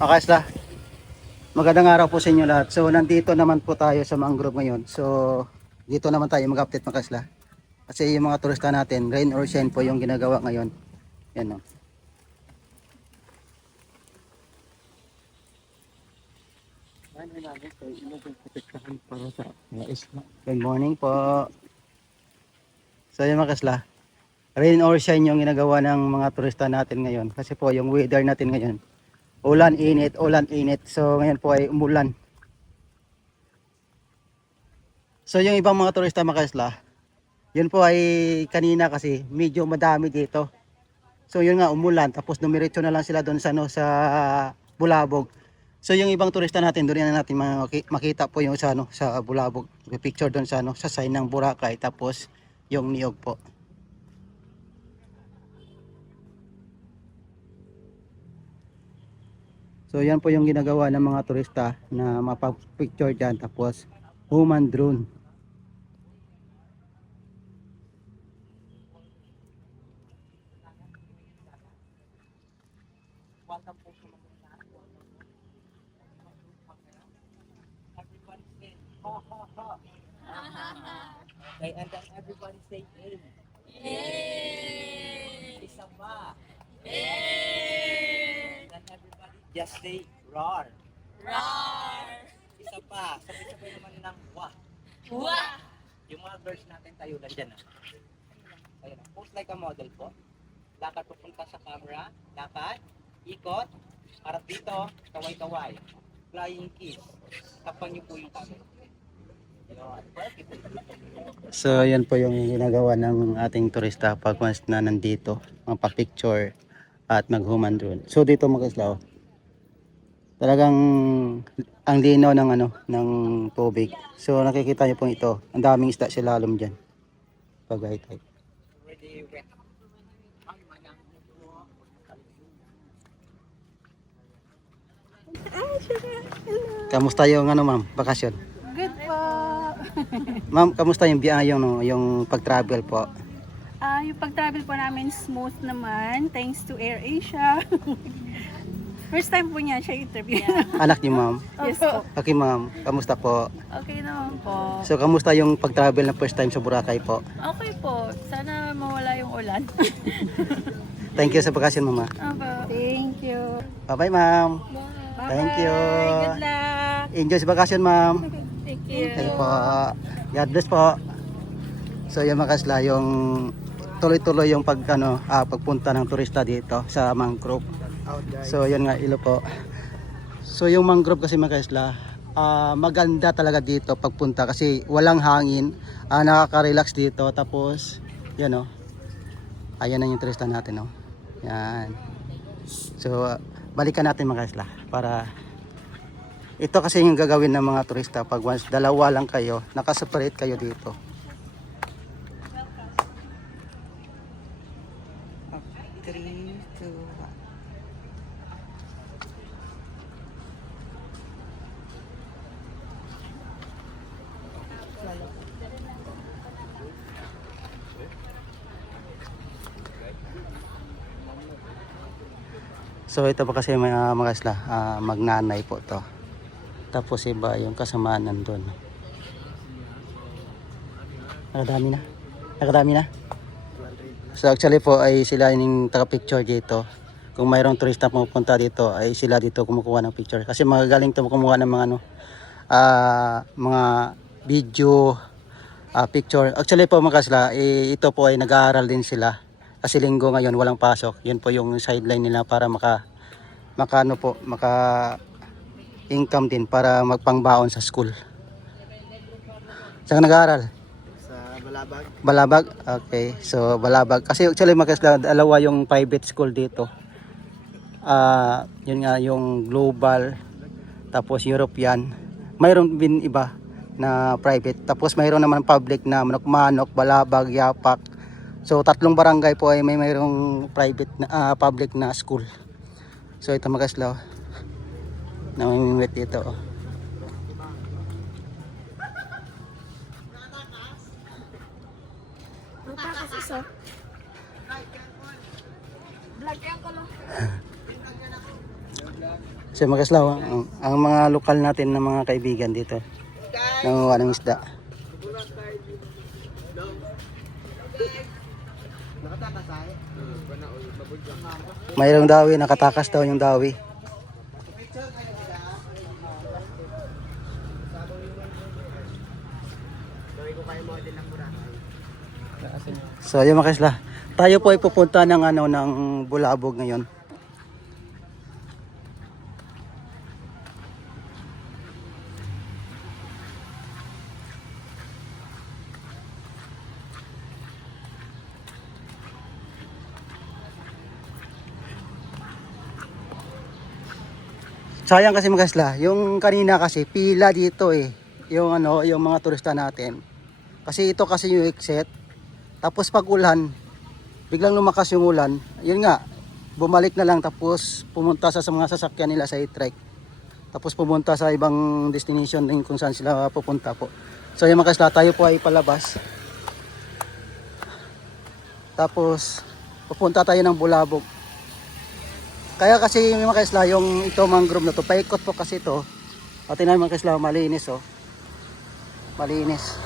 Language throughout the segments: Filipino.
Okay, Sla. Magandang araw po sa inyo lahat. So, nandito naman po tayo sa mangrove ngayon. So, dito naman tayo mag-update mga kasla. Kasi yung mga turista natin, rain or shine po yung ginagawa ngayon. Yan o. Good morning po. So, yung mga kasla, rain or shine yung ginagawa ng mga turista natin ngayon. Kasi po, yung weather natin ngayon, ulan, init, ulan, init. So, ngayon po ay umulan. So yung ibang mga turista mga kasla, yun po ay kanina kasi medyo madami dito. So yun nga umulan tapos dumiretso na lang sila doon sa no sa Bulabog. So yung ibang turista natin doon na natin makita po yung sa ano sa Bulabog. Picture doon sa ano sa sign ng Boracay tapos yung niyog po. So yan po yung ginagawa ng mga turista na mapapicture diyan tapos human drone. Okay, and then everybody say A. Yay! Isa pa. Yay! Then everybody just say roar. Roar! Isa pa. Sabay-sabay naman ng wah. Wah! Yung mga girls natin tayo lang dyan. Ayun, pose like a model po. Lakad pupunta sa camera. Lakad. Ikot. Harap dito. Kaway-kaway. Flying kiss. Tapan niyo po yung camera. So yan po yung ginagawa ng ating turista pag once na nandito, magpa-picture at mag-human drone. So dito mga kaslaw, talagang ang linaw ng ano ng tubig. So nakikita niyo po ito, ang daming isda sa lalom diyan. Pag high tide. Kamusta yung ano ma'am, bakasyon? Good po. Ma'am, kamusta yung biyahe yung pag-travel po? Yung pag-travel po namin smooth naman thanks to AirAsia. First time po niya siya interview. Anak niyo ma'am? Yes po. Okay ma'am, kamusta po? Okay naman po. So kamusta yung pag-travel na first time sa Boracay po? Okay po. Sana mawala yung ulan. Thank you sa bakasyon mama. Thank you. Bye-bye ma'am. Bye. Thank you. Good luck. Enjoy sa bakasyon ma'am. Thank you. Thank you po. God bless po. So yung mga kasla, yung tuloy-tuloy yung pagpunta ng turista dito sa mangrove. So yun nga ilo po. So yung mangrove kasi mga kasla, maganda talaga dito pagpunta kasi walang hangin, nakaka-relax dito. Tapos yan o. Ayan na yung turista natin o. Yan. So balikan natin mga kasla para ito kasi yung gagawin ng mga turista pag once dalawa lang kayo, nakaseparate kayo dito. Okay, 3, 2, 1. So ito pa kasi mga isla, magnanay po to. Tapos iba yung kasamaan nandun. Nakadami na. Nakadami na. So actually po ay sila yung taga-picture dito. Kung mayroong turista pumunta dito ay sila dito kumukuha ng picture. Kasi magagaling to kumuha ng mga mga video, picture. Actually po mga isla, ito po ay nag-aaral din sila. Kasi linggo ngayon walang pasok. Yun po yung sideline nila para maka income din para magpangbaon sa school. Saan nag-aaral? Sa Balabag. Balabag? Okay. So Balabag. Kasi actually dalawa yung private school dito. Yun nga yung global tapos European. Mayroon din iba na private. Tapos mayroon naman public na Manok-Manok, Balabag, Yapak. So tatlong barangay po ay mayroong private na public na school. So ito mga kaslaw. Namimimit dito. Takas isa. Vlog yan ko lang. So mga kaslaw, ang mga lokal natin na mga kaibigan dito, nanguha ng isda. Mayroong dawi, nakatakas daw yung dawi. So yun mga kaslaw, tayo po ay pupunta ng ng Bulabog ngayon. Sayang kasi mga kasla, yung kanina kasi pila dito yung yung mga turista natin. Kasi ito kasi yung exit. Tapos pag ulan, biglang lumakas yung ulan. Yun nga, bumalik na lang tapos pumunta sa mga sasakyan nila sa e-trek. Tapos pumunta sa ibang destination din kung saan sila pupunta po. So yung mga kasla, tayo po ay palabas. Tapos pupunta tayo ng Bulabog. Kaya kasi yung mga kaisla, yung ito mangrove na to, paikot po kasi ito. At tingnan mga kaisla, malinis oh. Malinis.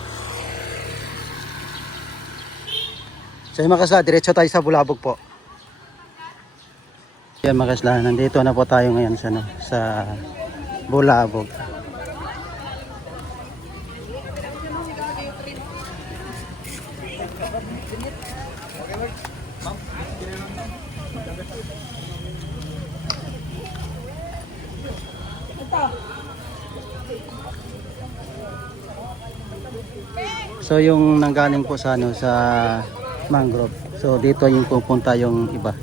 So yung mga kaisla, diretso tayo sa Bulabog po. Yan mga kaisla, nandito na po tayo ngayon sa Bulabog. So yung nanggaling po sa sa mangrove. So dito yung pupunta yung iba.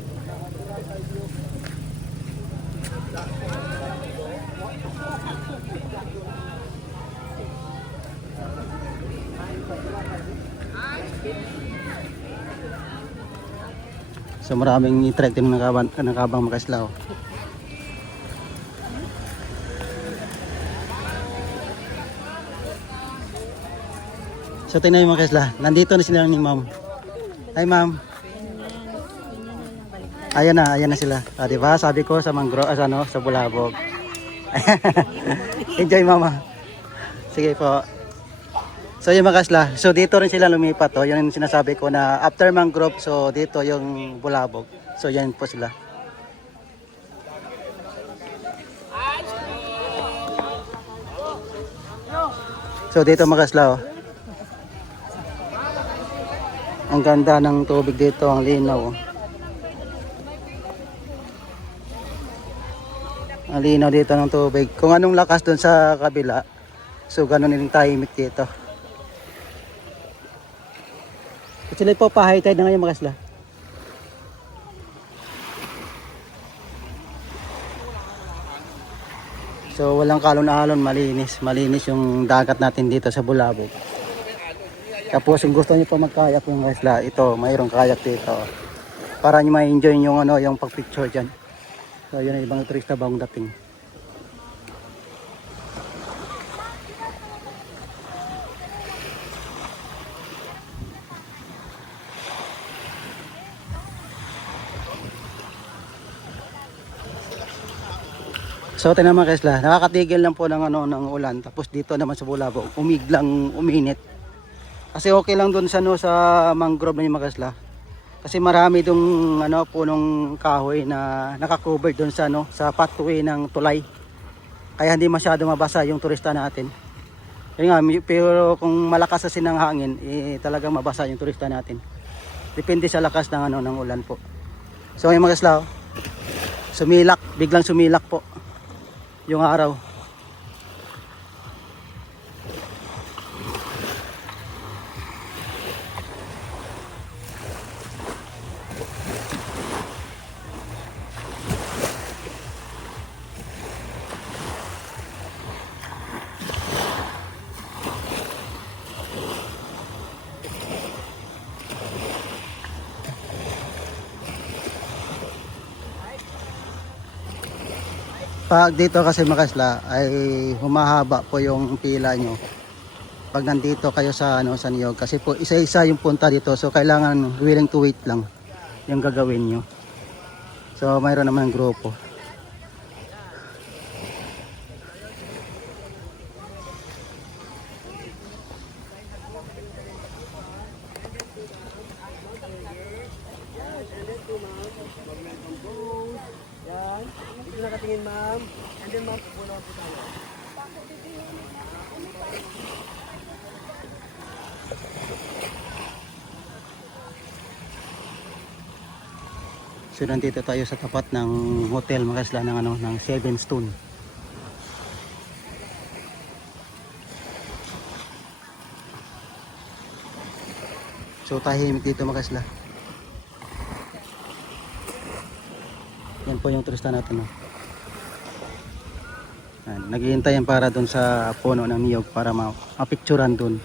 So maraming i-trek din nakabang makaslaw. So tingnan yung mga kaisla, nandito na sila ni ma'am. Hi ma'am. Ayan na sila. Ah, diba? Sabi ko sa mangrove, sa Bulabog. Enjoy mama. Sige po. So yung mga kaisla, so dito rin sila lumipat. Yun yung sinasabi ko na after mangrove, so dito yung Bulabog. So yan po sila. So dito mga kaisla, ang ganda ng tubig dito, ang linaw. Ang linaw dito ng tubig. Kung anong lakas dun sa kabila, so ganun din tahimik dito. At sila po pa-high tide na ngayon mga kasla. So walang kalon-alon, malinis. Malinis yung dagat natin dito sa Bulabog. Tapos kung gusto niyo pa magkayak yung isla, ito, mayroong kayak dito. Para niyo ma-enjoy yung yung pag-picture diyan. So yun ang ibang turista bagong dating. So tingnan mga kaisla, nakakatigil lang po ng ng ulan. Tapos dito naman sa Bulabog, umiglang uminit. Kasi okay lang doon sa sa mangrove na yung mga kaisla. Kasi marami dong punong kahoy na naka-cover doon sa sa pathway ng tulay. Kaya hindi masyado mabasa yung turista natin. Kaya nga, pero kung malakas kasi ng hangin, talagang mabasa yung turista natin. Depende sa lakas ng ng ulan po. So yung mga kaisla, sumilak, biglang sumilak po yung araw. Pag dito kasi mga kaisla ay humahaba po yung pila nyo pag nandito kayo sa sa Niyog, kasi po isa-isa yung punta dito, so kailangan willing to wait lang yung gagawin nyo. So mayroon naman grupo. nakatingin, ma'am. And then, ma'am, pupunan po tayo. So nandito tayo sa tapat ng hotel mga kasla ng ano ng Seven Stone. So tahimik dito mga kasla. Yan po yung turista natin. No? Naghihintay yan para doon sa puno ng niyog para mapicturan doon.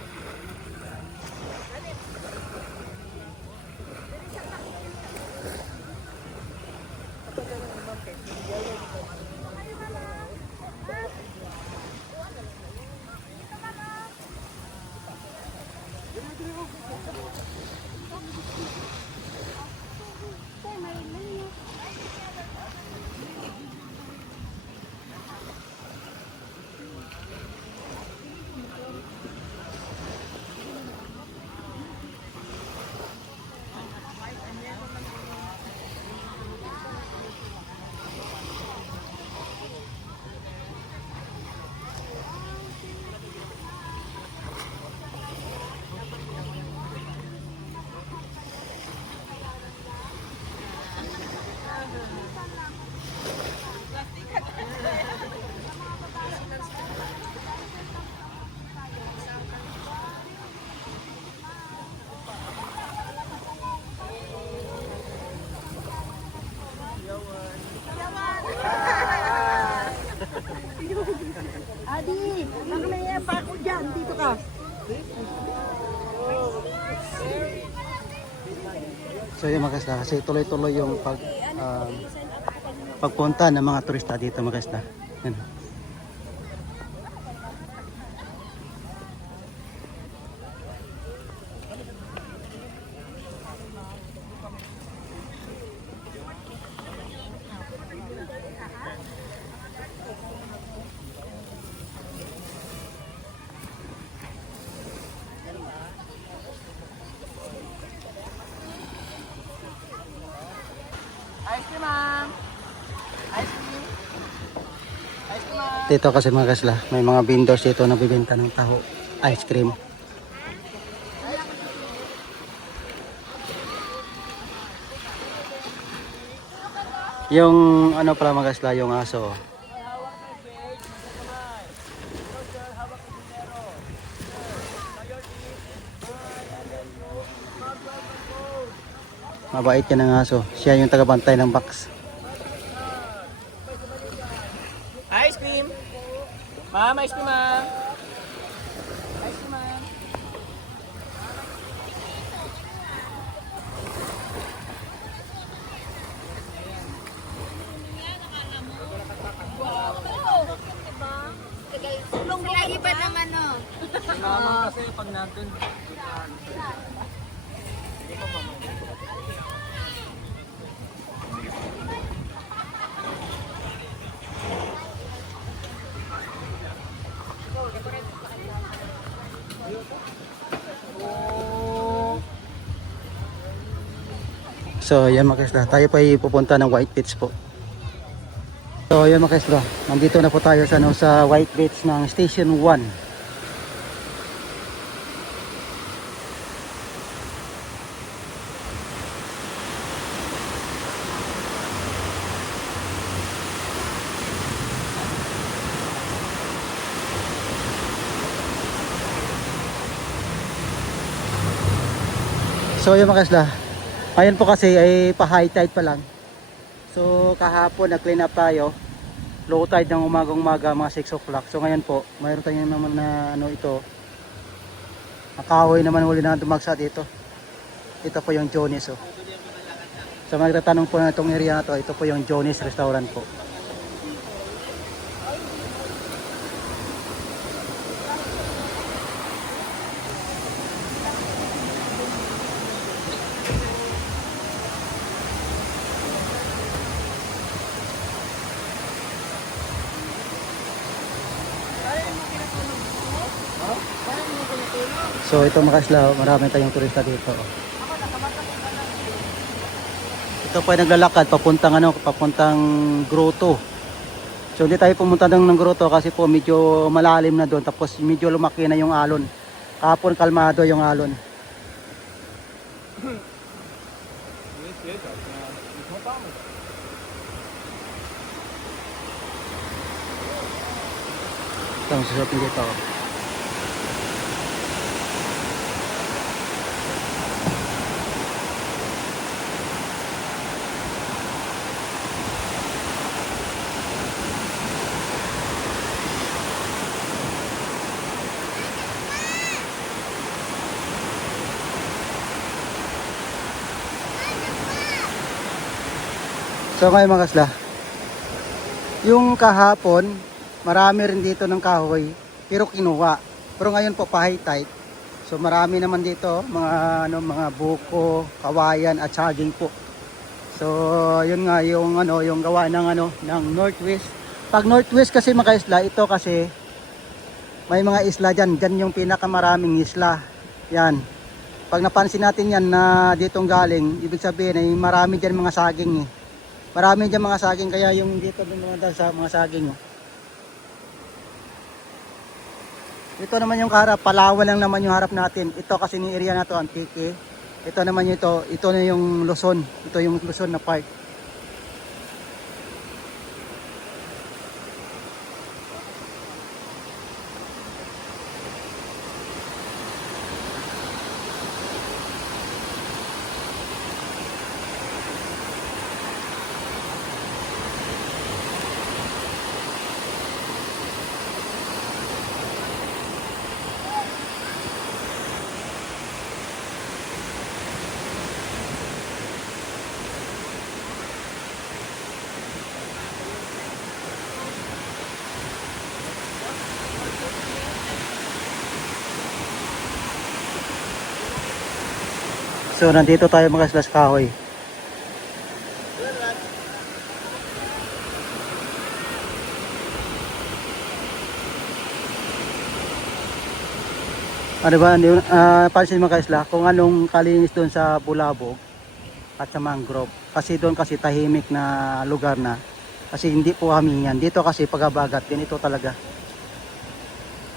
Adi, baka may pa ako dyan. Dito ka. So yung mga kasla, kasi tuloy-tuloy yung pagpunta ng mga turista dito mga kasla. Yan. Ice cream, ma'am. Ice cream. Ice cream, ma'am. Dito kasi mga kasla, may mga vendors dito na bibenta ng taho, ice cream. Yung ano pala mga kasla, yung aso. Mabait yan ng aso. Siya yung tagabantay ng box. Ice cream. Ma'am, ice cream, ma'am. Ice cream, ma'am. Tulong mo lagi pa naman, no? Naman kasi pag natin. So yan mga kasla, tayo pa pupunta ng White Beach po. So yan mga kasla, nandito na po tayo sa, ano, sa White Beach ng Station 1. So yan mga kasla, ngayon po kasi ay pa-high tide pa lang. So kahapon nag-clean up tayo. Low tide ng umagang-umaga mga 6 o'clock. So ngayon po, mayroon tayong naman na ano ito. Nakahoy naman uli na dumagsa dito. Ito po yung Johnny's. Oh. So magtatanong po na itong area na to, ito po yung Johnny's restaurant po. So ito mga kasla, marami tayong turista dito. Ito po ay naglalakad papuntang ano, papuntang grotto So hindi tayo pumunta ng grotto kasi po medyo malalim na doon, tapos medyo lumaki na yung alon. Kahapon kalmado yung alon. Ito, masasapin dito. So ngayon mga kasla, yung kahapon, marami rin dito ng kahoy, pero kinuha. Pero ngayon po pa-high tide. So marami naman dito, mga buko, kawayan at saging po. So yun nga yung yung gawa ng northwest. Pag northwest kasi mga isla, ito kasi may mga isla diyan, diyan yung pinakamaraming isla. Yan. Pag napansin natin yan na ditong galing, ibig sabihin ay marami diyan mga saging eh. Marami dyan mga saging, kaya yung dito din mga sa mga saging. Oh. Ito naman yung harap, Palawan lang naman yung harap natin. Ito kasi ni area na to, Antique. Ito naman ito na yung Luzon. Ito yung Luzon na part. So nandito tayo mga isla sa kahoy. Ano ba, pansin mga isla kung anong kalinis doon sa Bulabog at sa Mangrove. Kasi doon kasi tahimik na lugar na. Kasi hindi po kami yan. Dito kasi pagabagat, ganito talaga.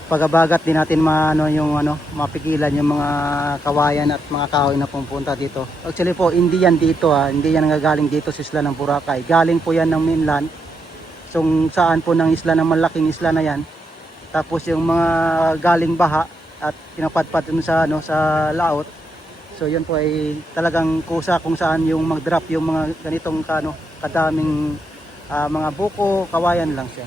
Pagabagat din natin mapigilan yung mga kawayan at mga kahoy na pumunta dito. Actually po, hindi yan dito hindi yan nangagaling dito sa isla ng Boracay. Galing po yan ng mainland. So saan po ng isla, ng malaking isla na yan. Tapos yung mga galing baha at pinapadpad dun sa laot. So yun po ay talagang kusa kung saan yung mag-drop yung mga ganitong kadaming mga buko, kawayan lang siya.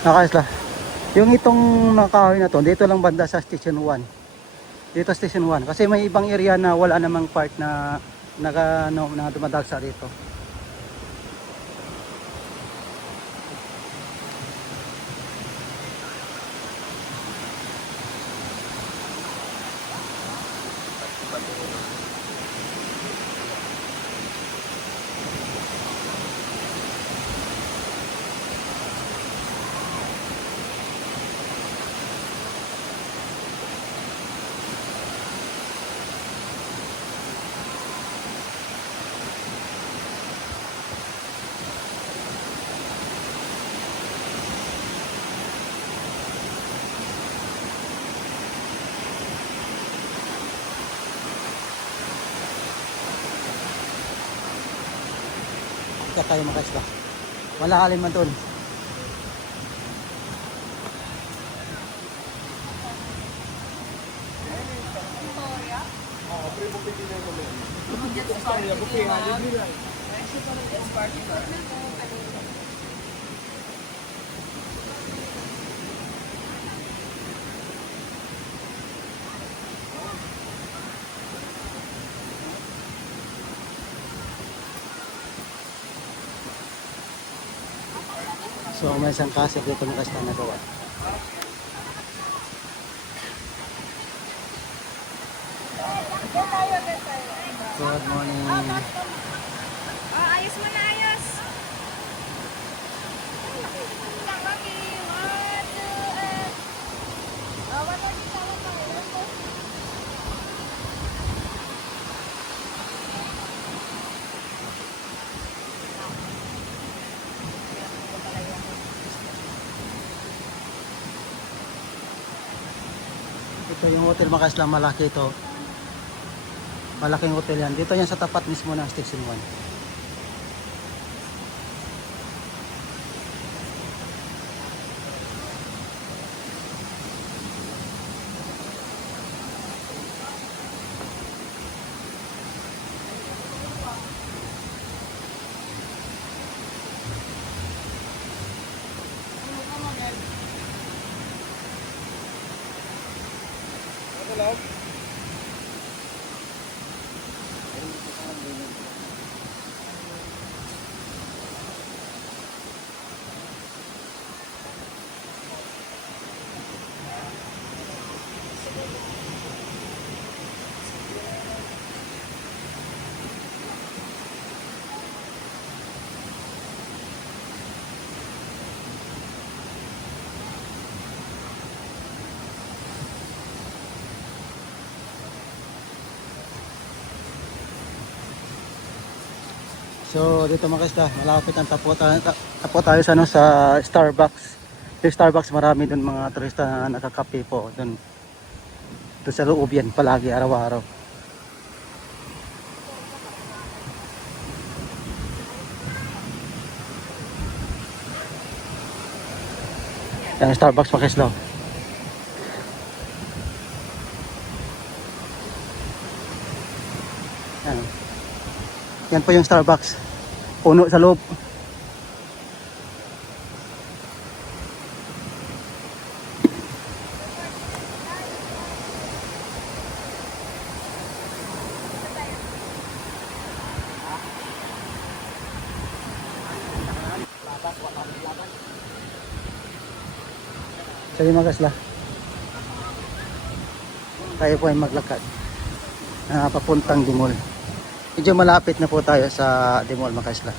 Nakaisla. Yung itong nakahoy na to, dito lang banda sa Station 1. Dito Station 1. Kasi may ibang area na wala namang part na na dumadagsa dito. Kaya tayo makaisla. Malalim man doon. So may isang kaso dito makaisla na gawa. Good morning. Oh, ayos mo na, ayos. Okay, 1, 2, and... Oh, 1 more dito, 1 more. Ito yung hotel makaisla, malaki ito. Malaking hotel yan. Dito yan sa tapat mismo ng Station 1. So dito mga kaisla, malapit ang tapo tayo sa ano, sa Starbucks. Yung Starbucks, marami doon mga turista na nakakape po doon. Doon sa loob yan palagi araw-araw. Yan Starbucks mga kaisla. Yan. Yan po yung Starbucks. Puno sa loob. Sige mga kasla. Tayo po ay maglakad. Papuntang Dimol. Medyo malapit na po tayo sa Dimol mga kasla.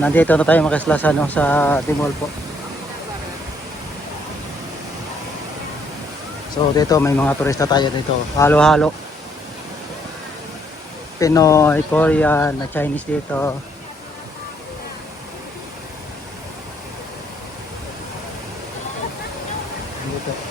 Nandito na tayo mga kaslas ano, sa Dimol po. So dito may mga turista tayo dito. Halo-halo. Pinoy, Korean, na Chinese dito. Dito.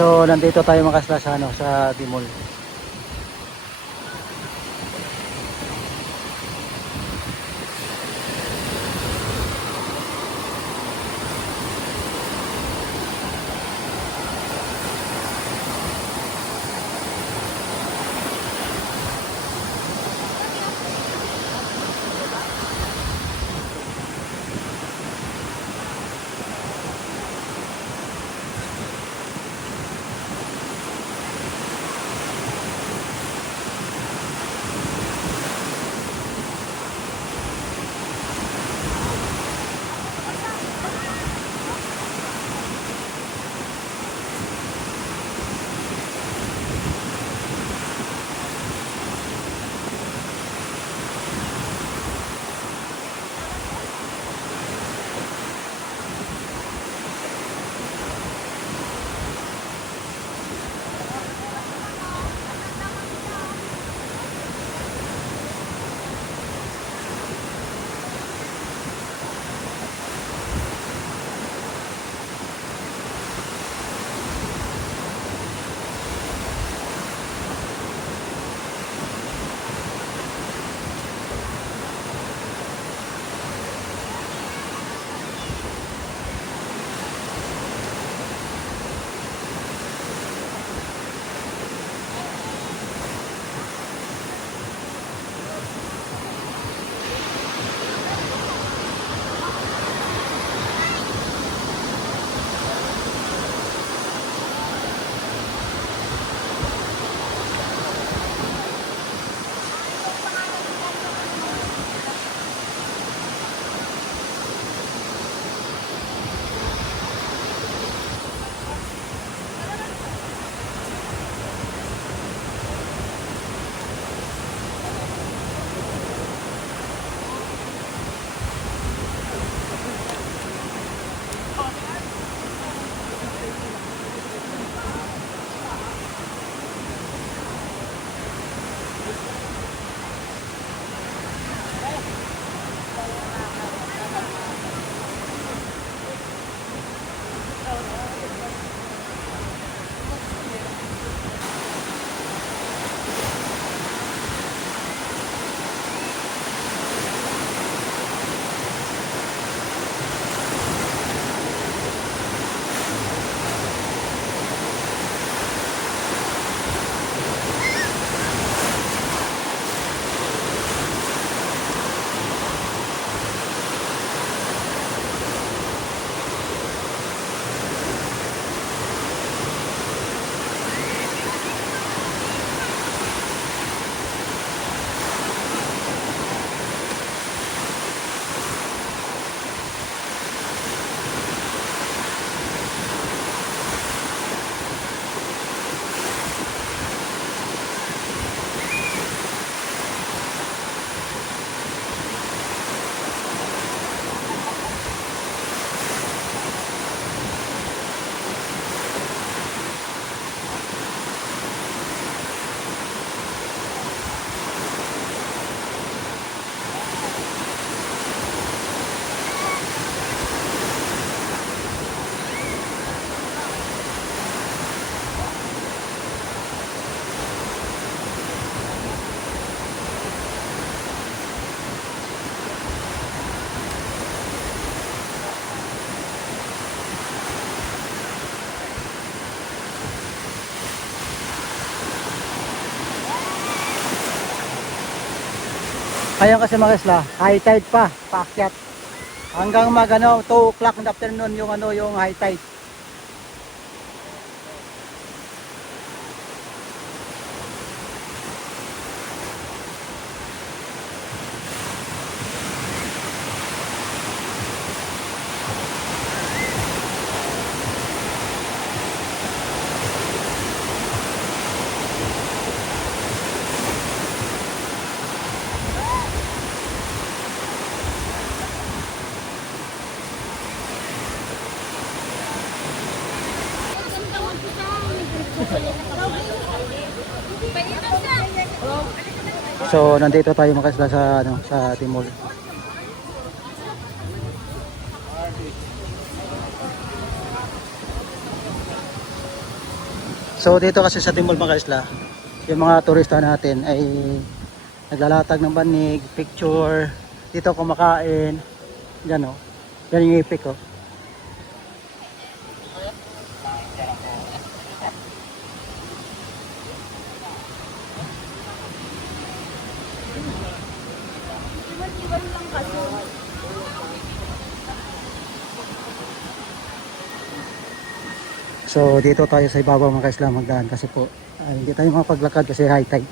So nandito tayo mga kaslas ano, sa Dimol. Ngayon kasi mga isla, high tide pa, paakyat. Hanggang mag 2 o'clock in the afternoon yung yung high tide. So nandito tayo mga isla sa sa Timol. So dito kasi sa Timol mga isla, yung mga turista natin ay naglalatag ng banig, picture, dito kumakain, yan o. Yan yung ipik o. So dito tayo sa ibabaw mga kaisla magdaan kasi po hindi tayo makapaglakad kasi high tide.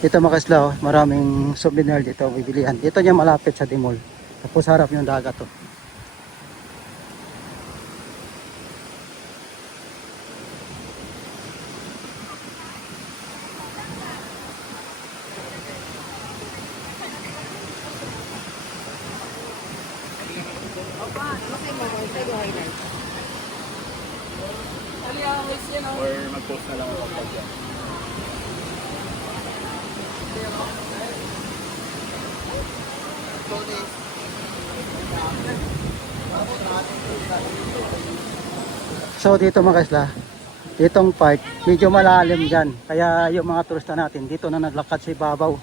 Dito mga kaisla maraming souvenir dito bibilihan. Dito niya malapit sa Timol. Tapos harap yung dagat to. Or mag-post na lang ako pag yan. So dito mga kaisla, ditong part medyo malalim dyan. Kaya yung mga turista natin dito na naglakad sa ibabaw.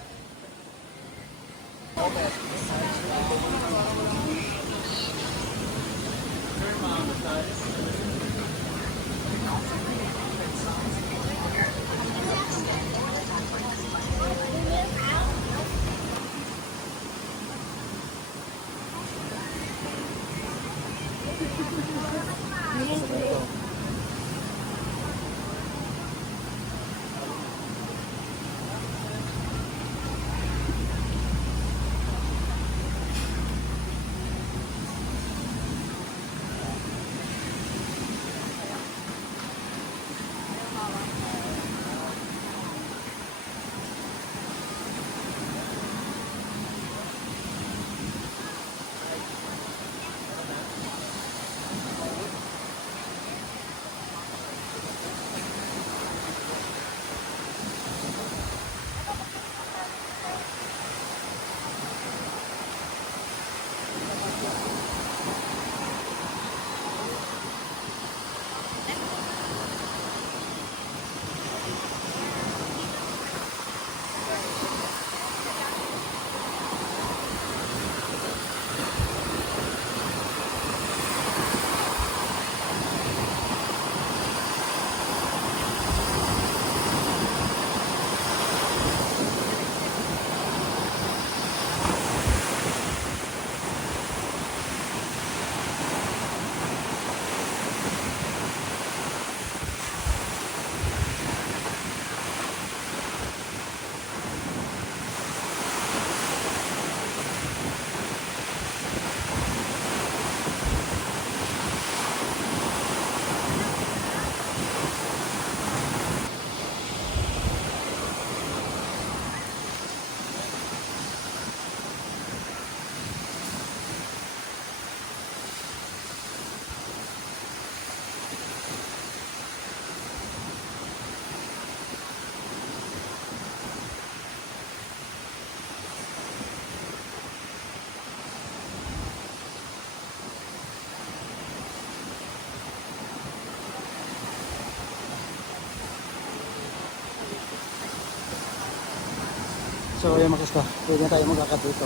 So ayun mga kasla, pwede na tayo magkakad dito.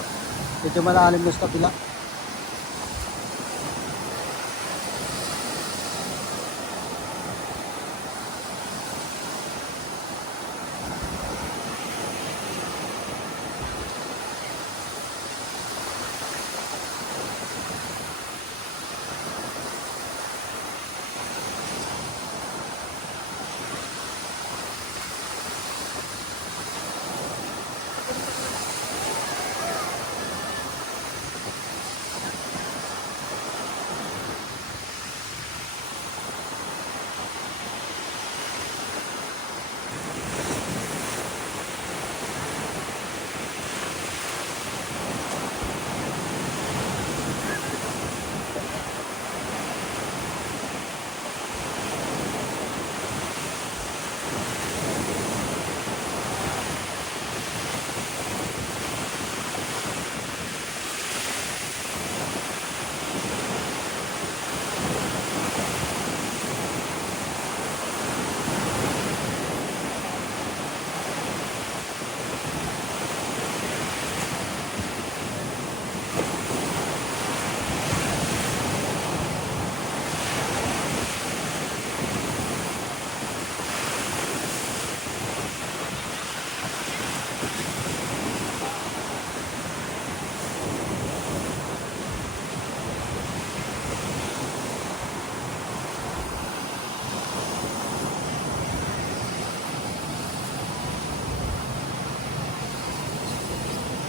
Medyo malalim doon sa kabila.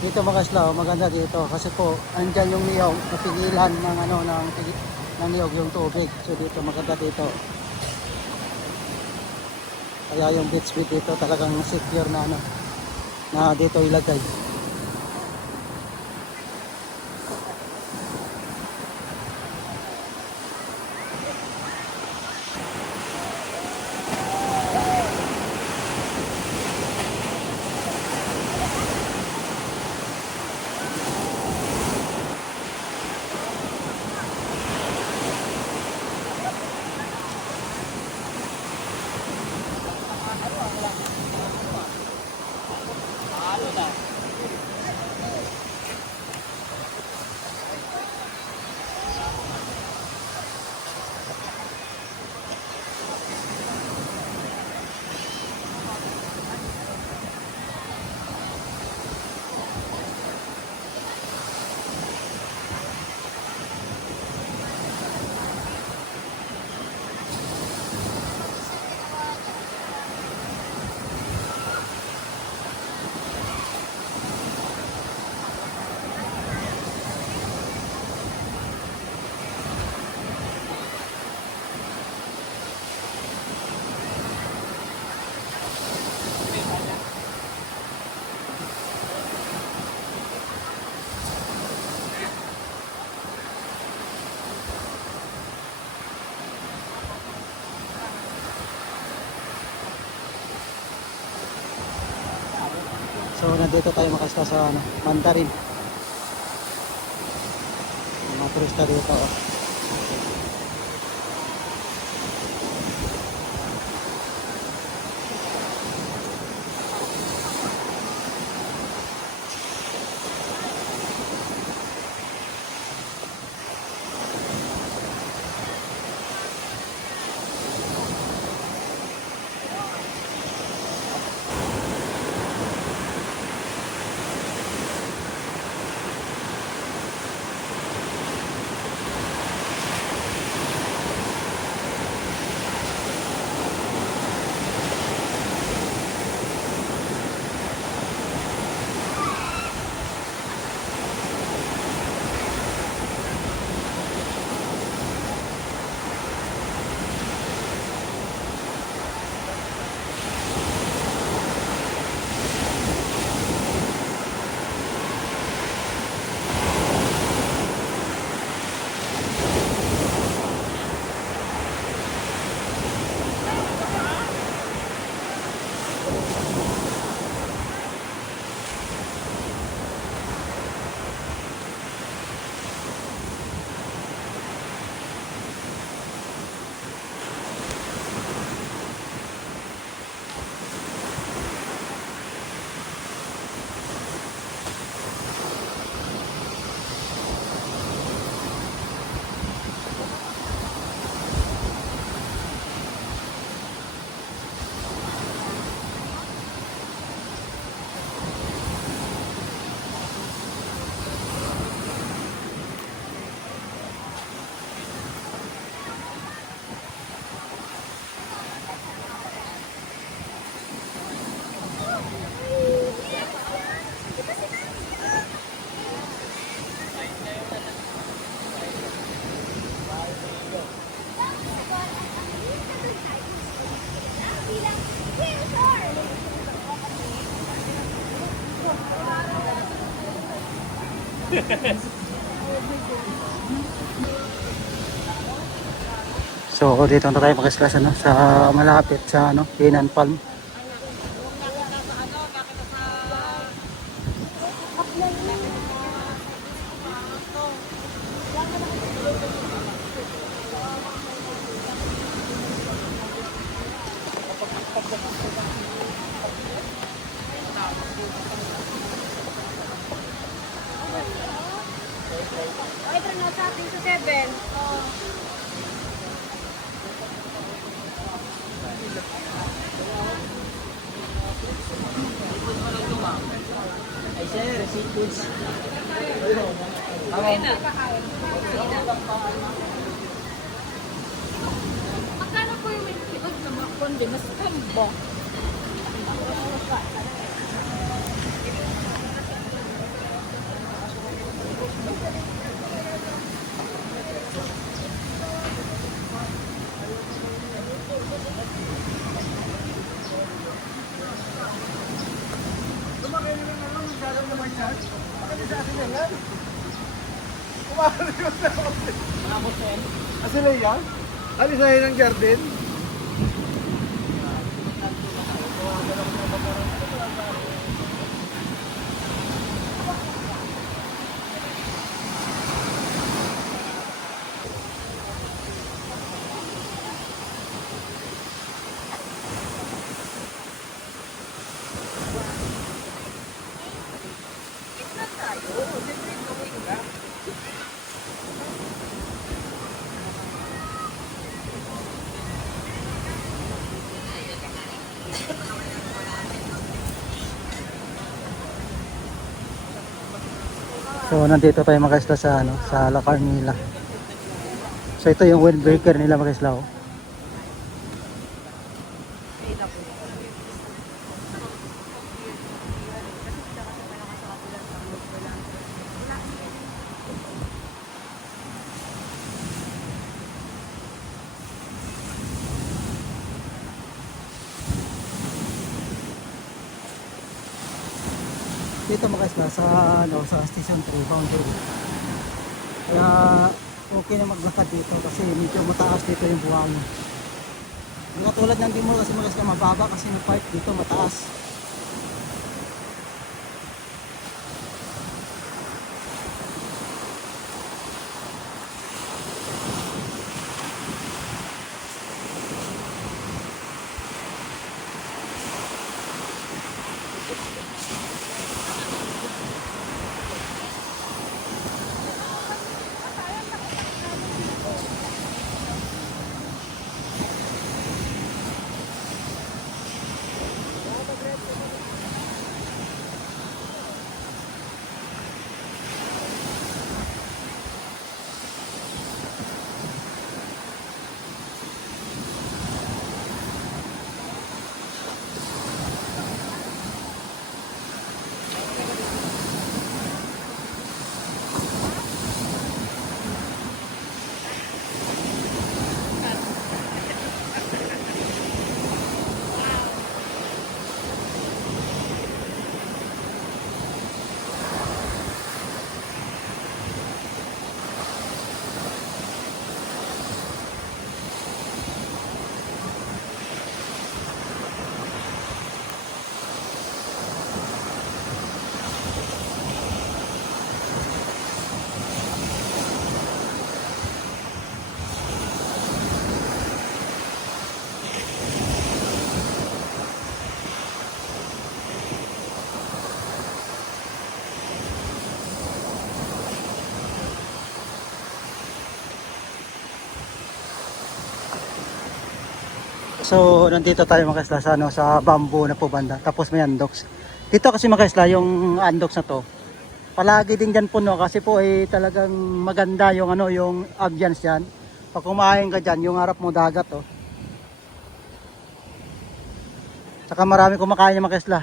Dito mga kasla, maganda dito kasi po andyan yung niyog, napigilan ng ng niyog yung tubig. So dito maganda dito. Kaya yung beach view dito talagang secure na na dito ilagay. So nandito tayo makasta sa Mandarin. Yung mga turista dito. Oh. So dito na tayo mag-isla sa, sa malapit sa Pinan Palm. Ay, ito na sa ating sa 7. Ay, sir, receipt goods. Magkano po yung may tiod na mga kundi? Mas kambo. Asila yan? Alis na yun ang garden? So nandito tayo mag-isla sa sa La Carmila. So ito yung windbreaker nila mag-isla. Oh. Dito makasla sa sa Station 3 boundary. Kaya okay na maglakad dito kasi medyo mataas dito yung buhangin. Hindi katulad ng Timor kasi makasla mababa kasi yung part dito mataas. So nandito tayo mga isla sa, sa bamboo na po banda. Tapos may andox. Dito kasi mga isla yung andox na to. Palagi din dyan puno kasi po ay talagang maganda yung yung ambience yan. Pag kumain ka dyan, yung harap mo dagat oh. Saka marami kumakain yung mga isla.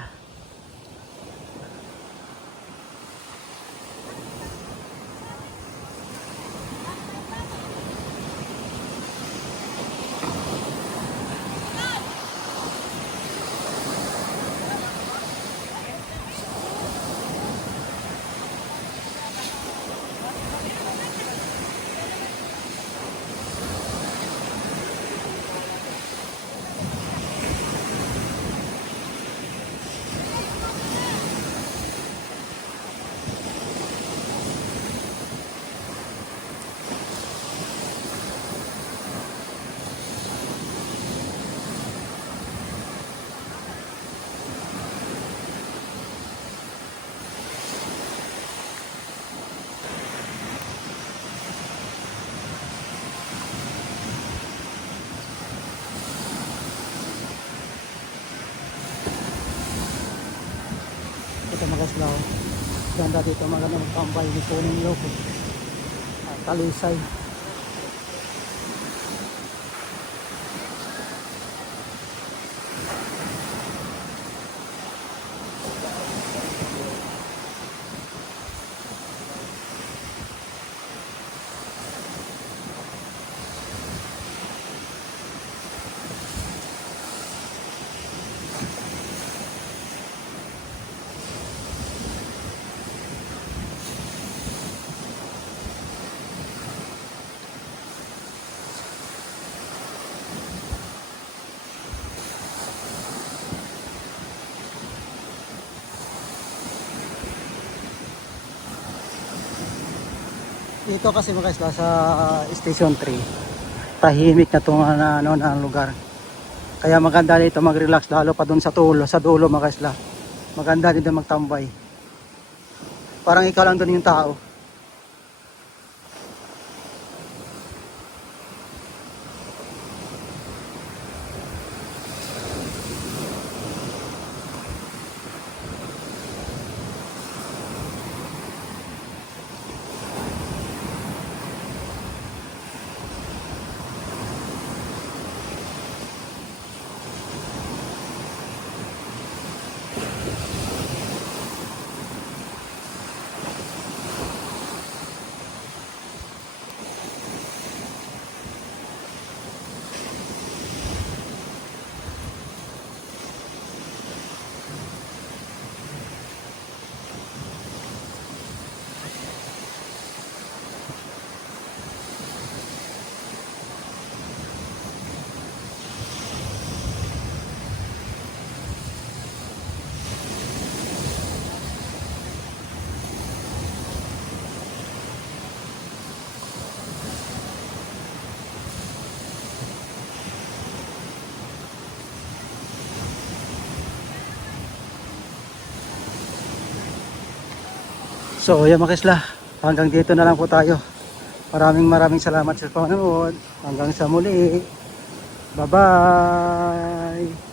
Kaslaw. Ganda dito, maganda magtambay dito ng loko. Talisay. Dito kasi mga isla sa Station 3, tahimik na itong na lugar. Kaya maganda dito mag-relax lalo pa doon sa dulo mga isla. Maganda dito magtambay. Parang ikaw lang doon yung tao. So yan mga kisla, hanggang dito na lang po tayo. Maraming salamat sa panonood. Hanggang sa muli. Bye bye.